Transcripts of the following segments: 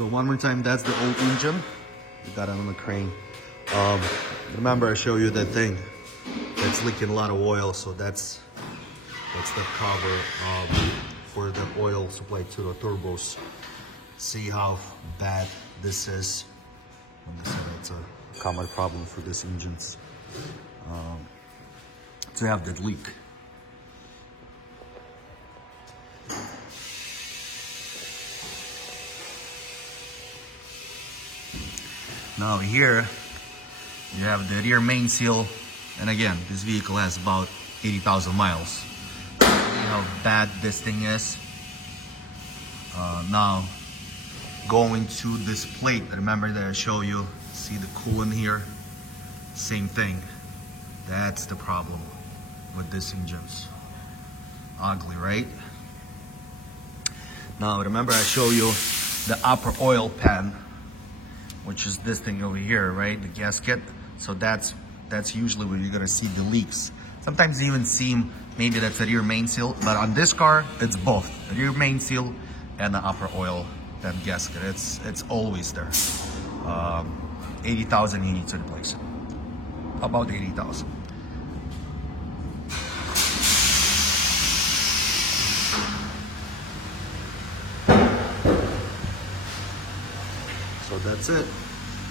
So one more time, that's the old engine. You got it on the crane. Remember I showed you that thing that's leaking a lot of oil, so that's the cover for the oil supply to the turbos. See how bad this is. Like I said, it's a common problem for these engines to have that leak. Now here you have the rear main seal, and again, this vehicle has about 80,000 miles. See how bad this thing is? Now, going to this plate, remember that I showed you, see the coolant here? Same thing. That's the problem with these engines. Ugly, right? Now, remember I showed you the upper oil pan, which is this thing over here, right? The gasket. So that's usually where you're gonna see the leaks. Sometimes you even see maybe that's the rear main seal, but on this car, it's both the rear main seal and the upper oil pan gasket. It's always there. 80,000 you need to replace it. About 80,000. So that's it.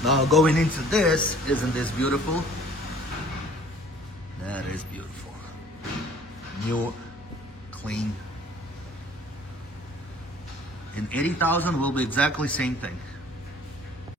Now going into this, isn't this beautiful? That is beautiful. New, clean. In 80,000 will be exactly same thing.